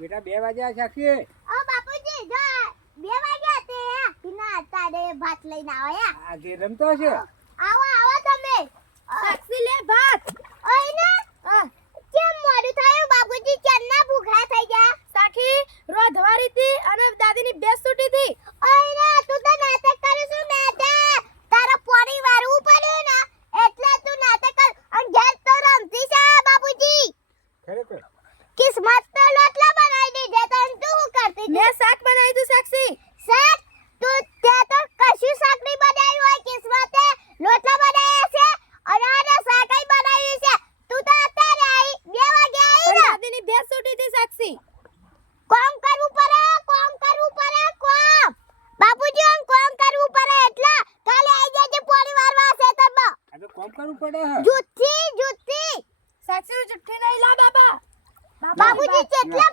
બેટા 2 વાગ્યા સાક્ષી. ઓ બાપુજી જો 2 વાગ્યા તે પીના તારે ભાત લઈને આવો આ જે રમતો છે. આવો તમે સાક્ષી લે ભાત. ઓય ને કેમ મોડું થયું બાપુજી ચન્ના ભૂખા થઈ ગયા સાખી રોધવારી થી અને દાદીની બેસ છૂટી થી. ઓય ને તું તો નાટક કરું છું નાટક તારા પોણી વારવું પડ્યું ને એટલે તું નાટક કર અને ઘેર તો રમતી છે બાપુજી ખરેખર કિસ્મત તો લોટલા બનાવી દીધે તને તું શું કરતી મેં શાક બનાવી તું સાક્ષી. શાક તું તે તો કશું શાક નહીં બનાવ્યું હોય કિસ્મતે લોટલા બનાવ્યા છે અને આને શાક ય બનાવ્યું છે તું તો અત્યારે આવી 2 વાગે આવી પણ ને દાદીની બેસ છૂટી થી સાક્ષી. કોમ કરવું પડે કોમ બાપુજી આમ કોમ કરવું પડે એટલે કાલે આવી જજે પોણી વારવા છે તમે આ તો કોમ કરવું પડે હે. જુઠ્ઠી સાક્ષી જુઠ્ઠી નહીં લા બાબા. બાપુજી કેટલા